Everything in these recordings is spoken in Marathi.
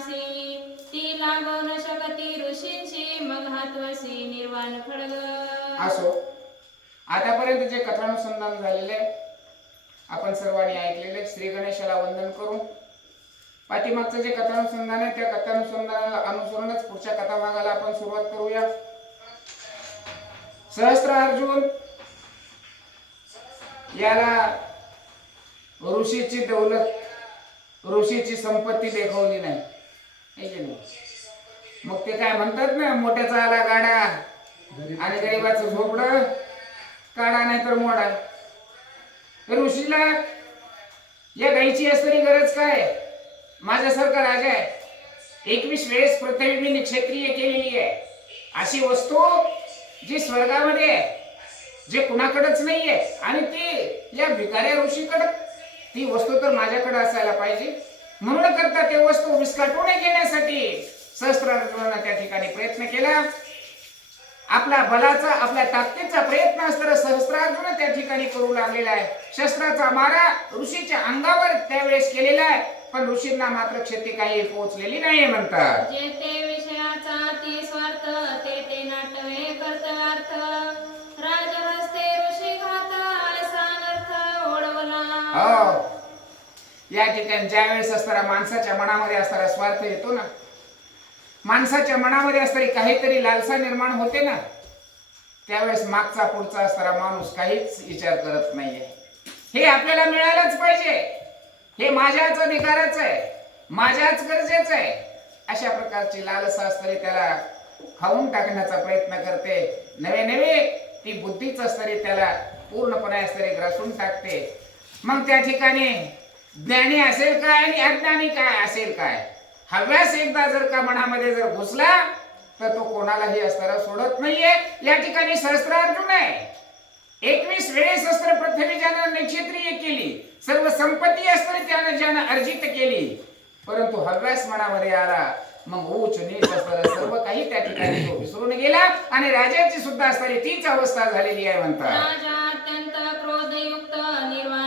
मानसी ती लागू शकती ऋषींची मग हातवासी निर्वाण खडग असो. आतापर्यंत जे कथानुसंधान झालेले आपण सर्वांनी ऐकलेले श्री गणेशाला वंदन करून पाठीमागचं जे कथानुसंधान आहे त्या कथानुसंधानाला अनुसरूनच पुढच्या कथाभागाला आपण सुरुवात करूया. सहस्त्र अर्जुन याला ऋषीची दौलत ऋषीची संपत्ती देखवली नाही? मग ते काय म्हणतात ना मोठ्याचा आला गाडा आणि गरीबाचं झोपडं काढा नाही तर मोडा. तर ऋषीला या गायीची असणारी गरज काय माझ्यासारखा राजा आहे. एकवीस वेळेस पृथ्वी मी केलेली आहे. अशी वस्तू जी स्वर्गामध्ये आहे जे कुणाकडेच नाहीये. आणि ती या भिकाऱ्या ऋषीकडे ती वस्तू तर माझ्याकडे असायला पाहिजे. म्हणून करता ते वस्तू विस्कटून घेण्यासाठी सहस्त्रार्जुनानं त्या ठिकाणी प्रयत्न केला. आपल्या बलाचा आपल्या ताकदीचा प्रयत्न असताना सहस्त्रार्जुन त्या ठिकाणी करू लागलेला आहे. शस्त्राचा मारा ऋषीच्या अंगावर त्यावेळेस केलेला आहे पण ऋषींना मात्र क्षती काही पोहोचलेली नाही म्हणतात. जे ते विषयाचा ती स्वार्थ ते ते नाटवे कर्तव्यार्थ राजहस्ते ऋषी घात ऐसा अनर्थ ओढवला. हो. या ठिकाणी ज्या वेळेस असताना माणसाच्या मनामध्ये असणारा स्वार्थ येतो ना माणसाच्या मनामध्ये असणारी काहीतरी लालसा निर्माण होते ना त्यावेळेस मागचा पुढचा असणारा माणूस काहीच विचार करत नाहीये. हे आपल्याला मिळालंच पाहिजे. हे माझ्याच अधिकाराचं आहे. माझ्याच गरजेचं आहे. अशा प्रकारची लालसा असणारी त्याला खाऊन टाकण्याचा प्रयत्न करते. नवे नवे ती बुद्धीच असणारी त्याला पूर्णपणे असणारी ग्रासून टाकते. मग त्या ठिकाणी ज्ञानी असेल काय आणि अज्ञानी काय असेल काय? हव्यास एकदा जर का मनामध्ये जर घुसला तर तो कोणालाही असताना सोडत नाहीये. या ठिकाणी सहस्त्रार्जुन आहे. एकवीस वेळेस अस्त्र पृथ्वी ज्यानं नक्षत्रीय केली सर्व संपत्ती अस्त्र त्यानं ज्यानं अर्जित केली परंतु हव्यास मनामध्ये आला मग उच नीच सर्व काही त्या ठिकाणी तो विसरून गेला आणि राजाची सुद्धा असणारी तीच अवस्था झालेली आहे म्हणतात. राजा अत्यंत क्रोधयुक्त निर्वाण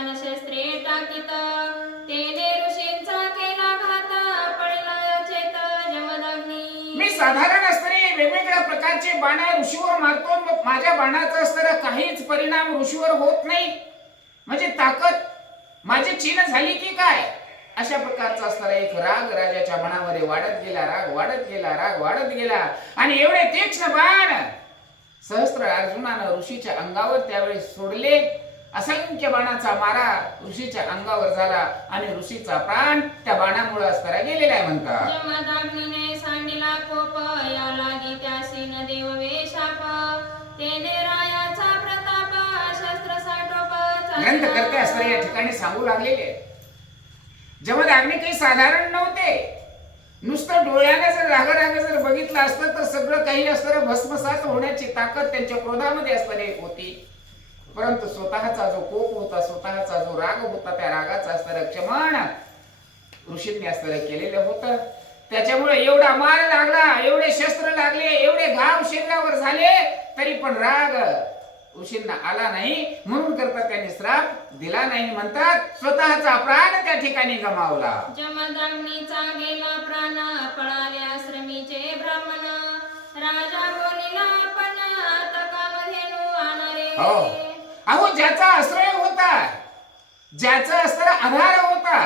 तेने ऋषींचा केला घात पडला चेत जमदग्नी. मी साधारण असताना वेगवेगळ्या प्रकारचे बाण ऋषीवर मारतो. मग माझ्या बाणाचा असताना काहीच परिणाम ऋषीवर होत नाही. म्हणजे ताकद माझी चीन झाली की काय? अशा प्रकारचा असणारा एक राग राजाच्या मनामध्ये वाढत गेला राग वाढत गेला राग वाढत गेला. आणि एवढे तीक्ष्ण बाण सहस्त्र अर्जुनानं ऋषीच्या अंगावर त्यावेळेस सोडले. असंख्य बाणाचा मारा ऋषीच्या अंगावर झाला आणि ऋषीचा प्राण त्या बाणामुळे असताना गेलेला आहे म्हणतात. सांडिला कोप या लागी त्यासी न देव वेशाप. तेने रायाचा प्रताप शस्त्र साठोप ग्रंथकर्ते असणारे या ठिकाणी सांगू लागलेले. जमद अग्नी काही साधारण नव्हते. नुसतं डोळ्याने जर राग राग जर बघितलं असतं तर सगळं काही असतं. भस्मसात होण्याची ताकद त्यांच्या क्रोधामध्ये असणारी होती. परंतु स्वतःचा जो कोप होता स्वतःचा जो राग होता त्या रागाचा असणारं क्षमण ऋषींनी असणारं केलेलं होतं. त्याच्यामुळे एवढा मार लागला एवढे शस्त्र लागले एवढे घाव शरीरावर झाले तरी पण राग ऋषींना आला नाही. म्हणून करता त्यांनी श्राप दिला नाही. म्हणतात स्वतःचा प्राण त्या ठिकाणी गमावला. जमदग्नीचा गेला प्राण पळाले आश्रमीचे ब्राह्मण. राजा बोलिला पण तकामधेनु आणरे हो. अहो ज्याचा आश्रय होता ज्याचा असणारा आधार होता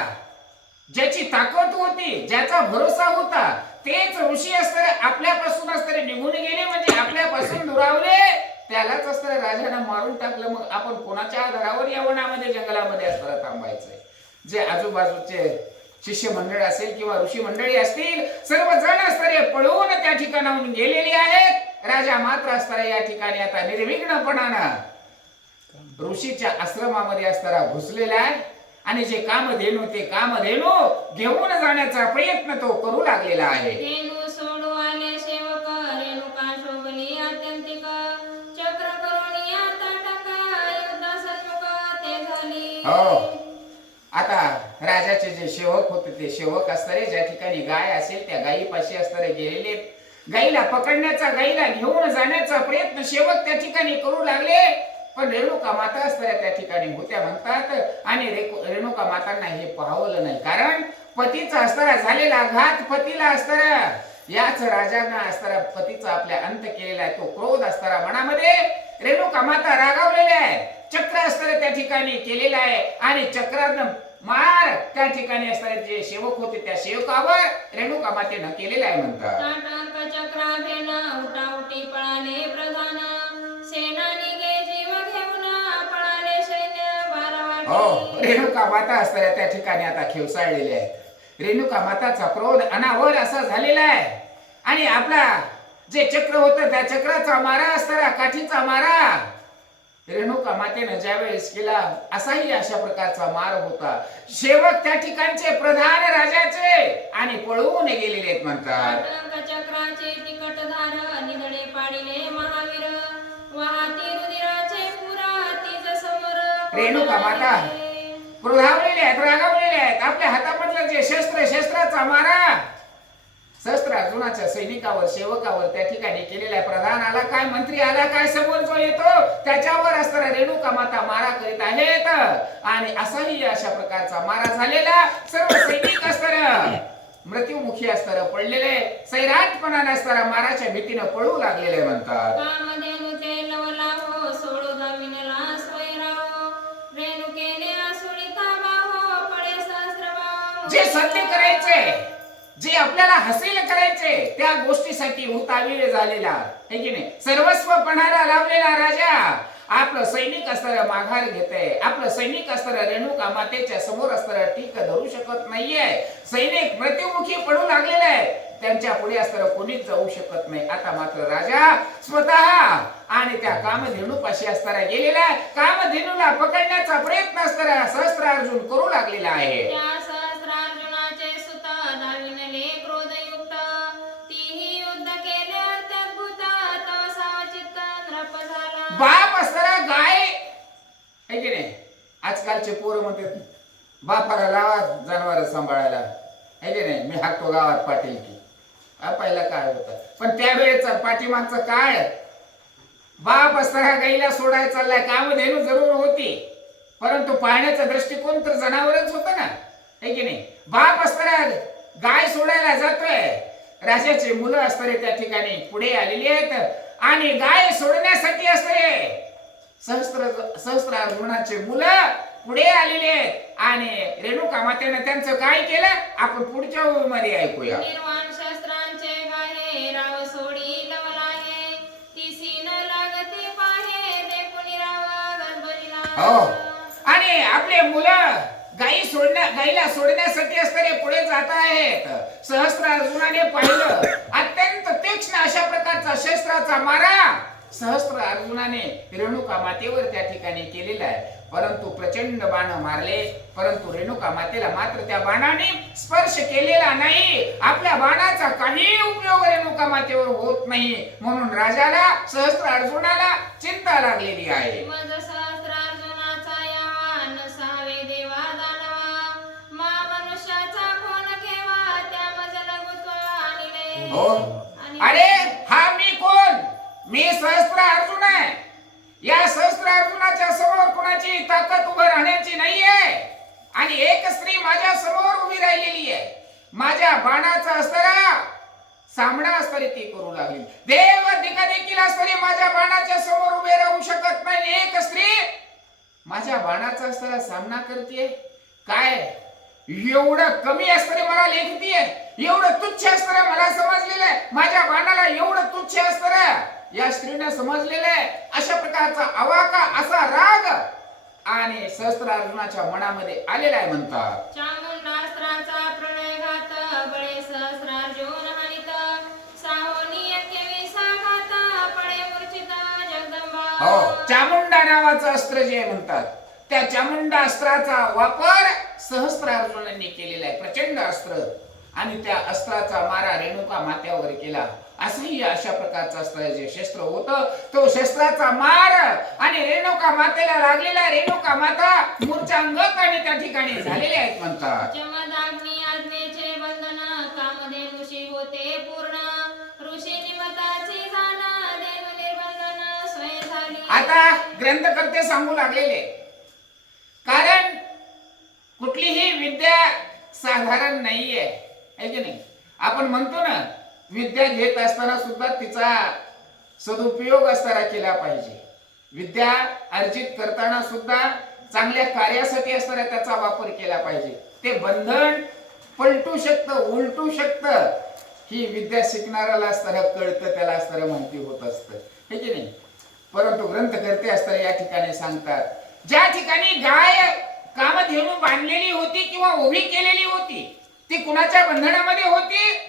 ज्याची ताकद होती ज्याचा भरोसा होता तेच ऋषी असणारे आपल्यापासून असणारे निघून गेले म्हणजे आपल्यापासून दुरावले त्यालाच असणारे राजानं मारून टाकलं. मग आपण कोणाच्या आधारावर या वनामध्ये जंगलामध्ये असताना थांबायचंय? जे आजूबाजूचे शिष्य मंडळ असेल किंवा ऋषी मंडळी असतील सर्व जण असणारे पळून त्या ठिकाणाहून गेलेले आहेत. राजा मात्र असणारे या ठिकाणी आता निर्विघ्नपणानं ऋषीच्या आश्रमामध्ये असताना घुसलेला आहे. आणि जे कामधेनू ते कामधेनू घेऊन जाण्याचा प्रयत्न तो करू लागलेला आहे. धेनु सोडू आले सेवक रेणुका शोभली अत्यंतिक चक्र करुणी ताटक युद्धासन्मुख ते झाली. हो. आता राजाचे जे सेवक होते ते सेवक असणारे ज्या ठिकाणी गाय असेल त्या गायीपाशी असणारे गेलेले. गाईला पकडण्याचा गाईला घेऊन जाण्याचा प्रयत्न सेवक त्या ठिकाणी करू लागले. पण रेणुका माता असणाऱ्या त्या ठिकाणी होत्या म्हणतात. आणि रेणुका मातांना हे पाहवलं नाही. कारण पतीचा असताना झालेला घात पतीला असताना याच राजांना असताना पतीचा आपल्या अंत केलेला आहे तो क्रोध असताना मनामध्ये रेणुका माता रागावलेल्या आहे. चक्र असताना त्या ठिकाणी केलेला आहे. आणि चक्रानं मार त्या ठिकाणी असणारे जे सेवक होते त्या सेवकावर रेणुका मातेनं केलेला आहे म्हणतात. रेणुका माता असताना त्या ठिकाणी आता खेवसाळलेले आहेत. रेणुका माताचा क्रोध अनावर असा झालेला आहे. आणि आपला जे चक्र होतं त्या चक्राचा मारा असताना काठीचा मारा. रेणुका मातेनं ज्यावेळेस केला असाही अशा प्रकारचा मार होता. सेवक त्या ठिकाणचे प्रधान राजाचे आणि पळवून गेलेले आहेत म्हणतात. ताटक चक्राचे तिकट धार निधडे पाडिले महावीर. वाहती रुधिराचे पुरा तिज समोर. रेणुका माता. क्रोधावलेले आहेत रागावलेले आहेत. आपल्या हातामधलं जे शस्त्र शस्त्राचा मारा. शस्त्र अर्जुनाच्या सैनिकावर सेवकावर त्या ठिकाणी केलेला आहे. प्रधान आला काय मंत्री आला काय समोर जो येतो त्याच्यावर असताना रेणुका माता मारा करीत आहेत. आणि असाही अशा प्रकारचा मारा झालेला सर्व सैनिक असताना मृत्युमुखी असताना पडलेले सैराटपणाने असताना माराच्या भीतीनं पळू लागलेले म्हणतात. सत्य करायचे जे आपल्याला हसेल करायचे त्या गोष्टीसाठी उतावीळ झालेला. है की नाही? सर्वस्व पणाला लावलेला राजा आपलं सैनिक असताना माघार घेते आपलं सैनिक असताना रेणुका मातेच्या समोर असताना टीक धरू शकत नाहीये. सैनिक मृत्युमुखी पडू लागलेला आहे त्यांच्या पुढे असताना कोणीच जाऊ शकत नाही. आता मात्र राजा स्वतः आणि त्या कामधेनूपाशी असताना गेलेला आहे. कामधेनूला पकडण्याचा प्रयत्न असताना सहस्त्रार्जुन करू लागलेला आहे. बाप असताना गाय. है की नाही? आजकालचे पोरं म्हणतात बापाला लावा जनावर सांभाळायला. है की नाही? मी हाकतो गावात पाटील की. हा पहिला काय होता. पण त्यावेळेचा पाठीमागचा काळ बाप असताना गाईला सोडायला चाललाय कामधेनू जरूर होती. परंतु पाहण्याचा दृष्टिकोन तर जनावरच होता ना. है की नाही? बाप असताना गाय सोडायला जातोय. राजाचे मुलं असताना त्या ठिकाणी पुढे आलेली आहेत. आणि गाय सोडण्यासाठी असते सहस्त्र सहस्त्र मुलं पुढे आलेले आहेत. आणि रेणुका मातेनं त्यांचं काय केलं? आपण पुढच्या मध्ये ऐकूया. निर्वाण शस्त्रांचे राव सोडी लवलाहे तिसी न लागते पाहे देखुनी राव गजबजिला हो. आणि आपले मुलं गाई सोडण्या गाईला सोडण्यासाठी असताना पुढे जात आहेत सहस्त्र अर्जुनाने पाहिलं. अत्यंत तीक्ष्ण अशा प्रकारचा शस्त्राचा मारा सहस्त्र अर्जुनाने रेणुका मातेवर त्या ठिकाणी केलेला आहे. परंतु प्रचंड बाण मारले. परंतु रेणुका मातेला मात्र त्या बाणाने स्पर्श केलेला नाही. आपल्या बाणाचा काही उपयोग रेणुका मातेवर होत नाही. म्हणून राजाला सहस्त्र अर्जुनाला चिंता लागलेली आहे. हो. अरे हा मी कोण? मी सहस्त्र अर्जुन आहे. या सहस्त्र अर्जुनाच्या समोर कुणाची ताकद उभं राहण्याची नाहीये. आणि एक स्त्री माझ्यासमोर उभी राहिलेली आहे. माझ्या बाणाचा असताना सामना असताना ती करू लागली. देव दिका देखील असताना माझ्या बाणाच्या समोर उभे राहू शकत नाही. एक स्त्री माझ्या बाणाचा असताना सामना करते काय? एवढं कमी असताना मला लेखतीये एवढं तुच्छ असताना मला समजलेलं आहे. माझ्या बाणाला एवढं तुच्छ असताना या स्त्रीने समजलेलं आहे. अशा प्रकारचा अवाका असा राग आणि सहस्त्र अर्जुनाच्या मनामध्ये आलेला आहे म्हणतात. हो चामुंडा नावाचं अस्त्र जे आहे म्हणतात त्या चामुंडा अस्त्राचा वापर सहस्त्र अर्जुनांनी केलेला आहे प्रचंड अस्त्र. आणि त्या अस्त्राचा मारा रेणुका मात्यावर केला. असंही अशा प्रकारचं अस्त्र जे शस्त्र होतं तो शस्त्राचा मार आणि रेणुका मातेला लागलेला रेणुका माता मूर्छांगत आणि त्या ठिकाणी झालेले आहेत म्हणतात. आता ग्रंथकर्ते सांगू लागलेले. कारण कुठलीही विद्या साधारण नाहीये. है की नाही? आपण म्हणतो ना विद्या घेत असताना सुद्धा तिचा सदुपयोग असताना केला पाहिजे. विद्या अर्जित करताना सुद्धा चांगल्या कार्यासाठी असताना त्याचा वापर केला पाहिजे. ते बंधन पलटू शकतं उलटू शकतं. ही विद्या शिकणाऱ्याला असताना कळतं त्याला असताना माहिती होत असतं. हे की नाही? परंतु ग्रंथकर्ते असताना या ठिकाणी सांगतात ज्या ठिकाणी गाय कामधेनू बांधलेली होती किंवा उभी केलेली होती ती कुणाच्या बंधनामध्ये होती?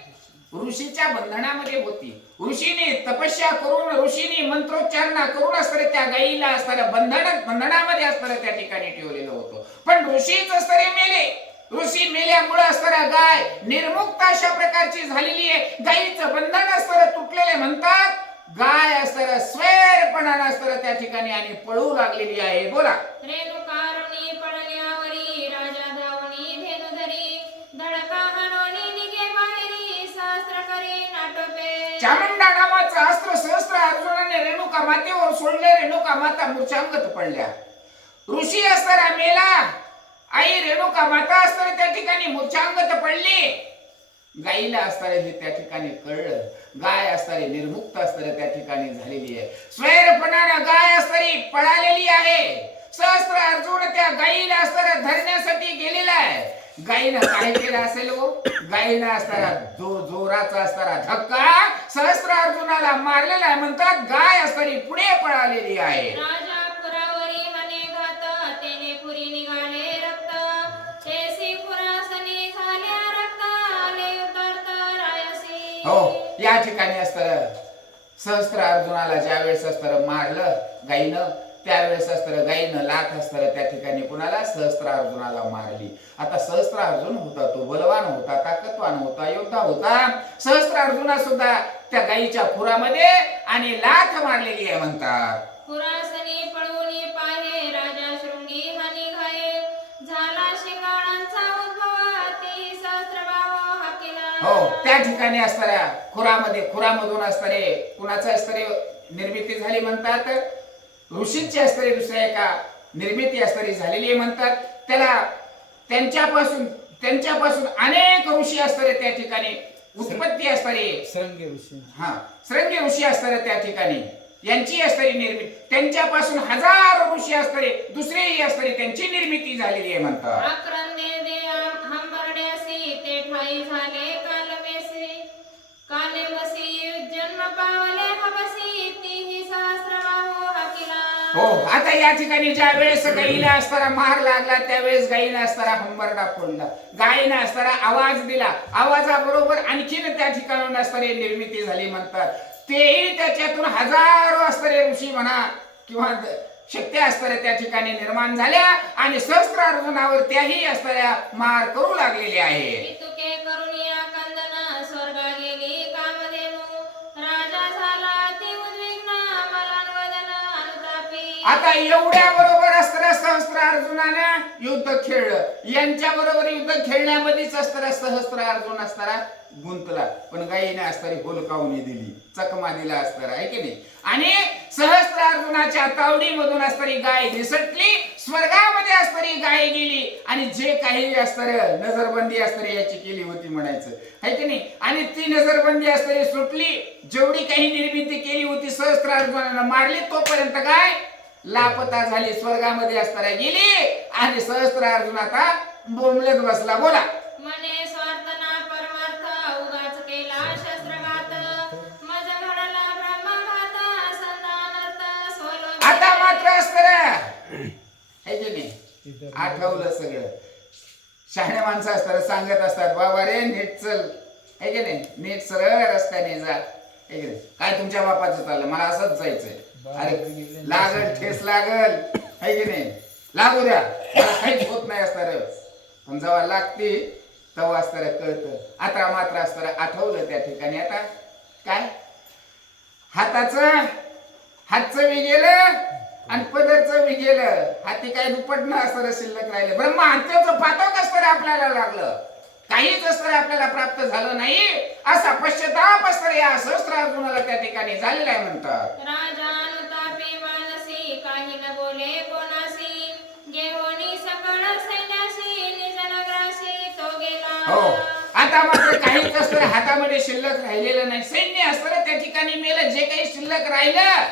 ऋषीच्या बंधनामध्ये होती. ऋषीने तपस्या करून ऋषीने मंत्रोच्चारणा करून असताना त्या गायीला असताना बंधन बंधनामध्ये असताना त्या ठिकाणी ठेवलेलं होतं. पण ऋषीच असताना मेले. ऋषी मेल्यामुळे असताना गाय निर्मुक्त अशा प्रकारची झालेली आहे. गायीचं बंधन असताना तुटलेले म्हणतात. गाय असताना स्वैरपणानं असताना त्या ठिकाणी आणि पळू लागलेली आहे. बोला. रेणुकारुणी चामुंडा नावाचं अस्त्र सहस्त्र अर्जुनाने रेणुका मातेवर सोडले. रेणुका माता मूर्छांगत पडल्या. ऋषी असताना मेला. आई रेणुका माता असताना त्या ठिकाणी मूर्छांगत पडली. गाईला असताना हे त्या ठिकाणी कळलं. गाय असताना निर्मुक्त असताना त्या ठिकाणी झालेली आहे. स्वैरपणानं गाय असताना पळालेली आहे. सहस्त्र अर्जुन त्या गाईला असताना धरण्यासाठी गेलेला आहे. गायीनं काय केलं असेल हो? गायीनं असताना जो जोराचा असताना धक्का सहस्त्र अर्जुनाला मारलेला आहे. म्हणतात गाय असताना पुढे पळालेली आहे. राजा पुरावरी हने घात तेने पुरी निघाले रक्त. तेसी पुरासनी झाल्या रक्त आले उतरत रायसी. हो या ठिकाणी असतं. सहस्त्र अर्जुनाला ज्या वेळेस असतं मारलं गाईनं त्यावेळेस असतं गाईनं लाथ असतं त्या ठिकाणी कुणाला? सहस्त्र अर्जुनाला मारली. आता सहस्त्र अर्जुन होता तो बलवान होता ताकदवान होता योद्धा होता. सहस्त्र अर्जुना सुद्धा त्या गाईच्या खुरामध्ये आणि लाथ मारलेली आहे म्हणतात. पुरासनी पळवणी पाहे राजा शृंगी हनी घाये झाला शिंगाळांचा उद्भव ती सहस्त्रभाव हाकिला. हो त्या ठिकाणी असणाऱ्या खुरामध्ये खुरामधून असणारे कुणाचं असणारे निर्मिती झाली म्हणतात? ऋषींची असणारी दुसऱ्या एका निर्मिती असणारी झालेली आहे म्हणतात. त्याला त्यांच्यापासून त्यांच्यापासून अनेक ऋषी असणारे त्या ठिकाणी उत्पत्ती असणारी सरंगे ऋषी. हा श्रंगी ऋषी असणारे त्या ठिकाणी. यांची असणारी निर्मिती त्यांच्यापासून हजारो ऋषी असणारे दुसरेही असणारे त्यांची निर्मिती झालेली आहे म्हणतात. काले बसी जन्म पावले हो आता या ठिकाणी ज्या वेळेस गाईला असताना मार लागला त्यावेळेस गाईला असताना हंबरडा फोडला. गायीनं असताना आवाज दिला. आवाजाबरोबर आणखीन त्या ठिकाणी असणारी निर्मिती झाली म्हणतात. तेही त्याच्यातून हजारो असणारे ऋषी म्हणा किंवा शक्य शक्त्या असणाऱ्या त्या ठिकाणी निर्माण झाल्या आणि सहस्त्र अर्जुनावर त्याही असणाऱ्या मार करू लागलेले आहे आता एवढ्या बरोबर असताना सहस्त्र अर्जुनानं युद्ध खेळलं. यांच्या बरोबर युद्ध खेळण्यामध्येच अस्त्र सहस्त्र अर्जुन असताना गुंतला. पण गायीने असताना होलकावणी दिली. चकमा दिला असताना आहे की नाही? आणि सहस्त्र अर्जुनाच्या तावडीमधून असणारी गाय निसटली. स्वर्गामध्ये असणारी गाय गेली. आणि जे काही असणार नजरबंदी असणारी याची केली होती म्हणायचं. आहे की नाही? आणि ती नजरबंदी असणारी सुटली. जेवढी काही निर्मिती केली होती सहस्त्र अर्जुनानं मारली तोपर्यंत गाय लापता झाली स्वर्गामध्ये असताना गेली आणि सहस्त्र अर्जुन आता बोंबलेत बसला. बोला. मने स्वार्थना परमार्थ उगाच केला शस्त्रघात. मज घडला ब्रह्मघात संतानर्थ सोलो आता मात्र असतं है की नाही आठवलं सगळं. शहाण्या माणसं असतात सांगत असतात बाबा रे नीट चल. है की नाही नीट सरळ रस्त्याने जा. है की नाही काय तुमच्या बापाचं चाललं? मला असंच जायचंय. अरे लागल ठेस लागल. है की नाही? लागू द्या. काहीच होत नाही असणार. पण जेव्हा लागते तेव्हा असताना कळतं. आता मात्र असताना आठवलं त्या ठिकाणी. आता काय? हाताचं हातचं बी गेलं आणि पदरचं बी गेलं. हाती काय दुपटणं असतं शिल्लक राहिलं. ब्रह्म हत्याचं पातक असतं आपल्याला लागलं. काहीच असतं आपल्याला प्राप्त झालं नाही. असा पश्चाताप असतं या सहस्त्र अर्जुनाला त्या ठिकाणी झालेला आहे म्हणतात. राजा अनुतापी मानसी काही न बोले कोणासी. घेऊनी सकळ सैन्यासी निज नगरासी तो गेला. हो. आता मात्र काहीच असतं हातामध्ये शिल्लक राहिलेलं नाही. सैन्य असतं त्या ठिकाणी मेलं. जे काही शिल्लक राहिलं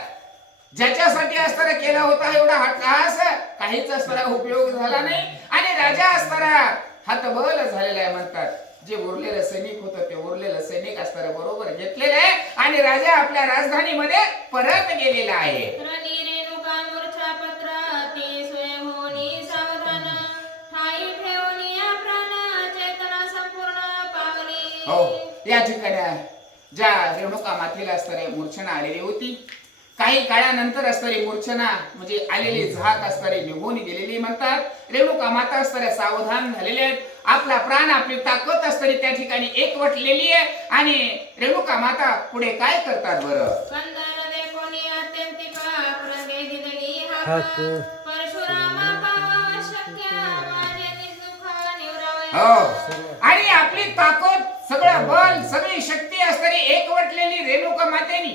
ज्याच्यासाठी असताना केला होता एवढा हटकास काहीच असताना उपयोग झाला नाही. आणि राजा असताना हतबल झालेला आहे म्हणतात. जे उरलेलं सैनिक होतं ते उरलेलं सैनिक असताना बरोबर घेतलेलं आहे. आणि राजा आपल्या राजधानीमध्ये परत गेलेला आहे. हो या ठिकाणी ज्या रेणुका मातेला असणारी मूर्छना आलेली होती काही काळानंतर असणारी मूर्छना म्हणजे आलेली झाक असणारी निघून गेलेली म्हणतात. रेणुका माता असणाऱ्या सावधान झालेल्या आहेत. आपला प्राण आपली ताकद असणारी त्या ठिकाणी एकवटलेली आहे. आणि रेणुका माता पुढे काय करतात बरं? हो. आणि आपली ताकद सगळं बल सगळी शक्ती असणारी एकवटलेली रेणुका मातेनी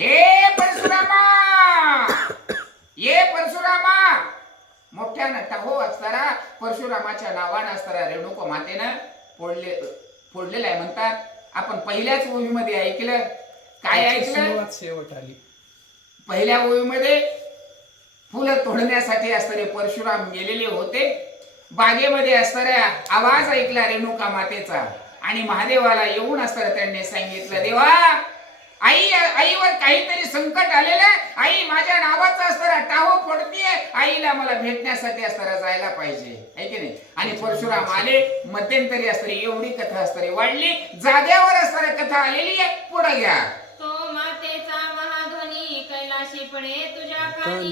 हे परशुरामा! ये परशुरामा! मोठ्यानं टाहो असताना परशुरामाच्या नावानं असताना रेणुका मातेनं फोडले फोडलेलं आहे म्हणतात. आपण पहिल्याच ओवीमध्ये ऐकलं. काय ऐकलं? शेवट आली. पहिल्या ओळीमध्ये फुलं तोडण्यासाठी असणारे परशुराम गेलेले होते. बागेमध्ये असणाऱ्या आवाज ऐकला रेणुका मातेचा. आणि महादेवाला येऊन असताना त्यांनी सांगितलं देवा आई आईवर काहीतरी संकट आलेलं आहे. आई माझ्या नावाचा असताना टाहो पडतीये आईला मला भेटण्यासाठी असताना जायला पाहिजे. आहे की नाही? आणि परशुराम आले मध्यंतरी असणारी एवढी कथा असणारी वाढली जाग्यावर असणारी कथा आलेली आहे. पुढे घ्या. तो मातेचा महाध्वनी कैलाशी पडे तुझ्या कानी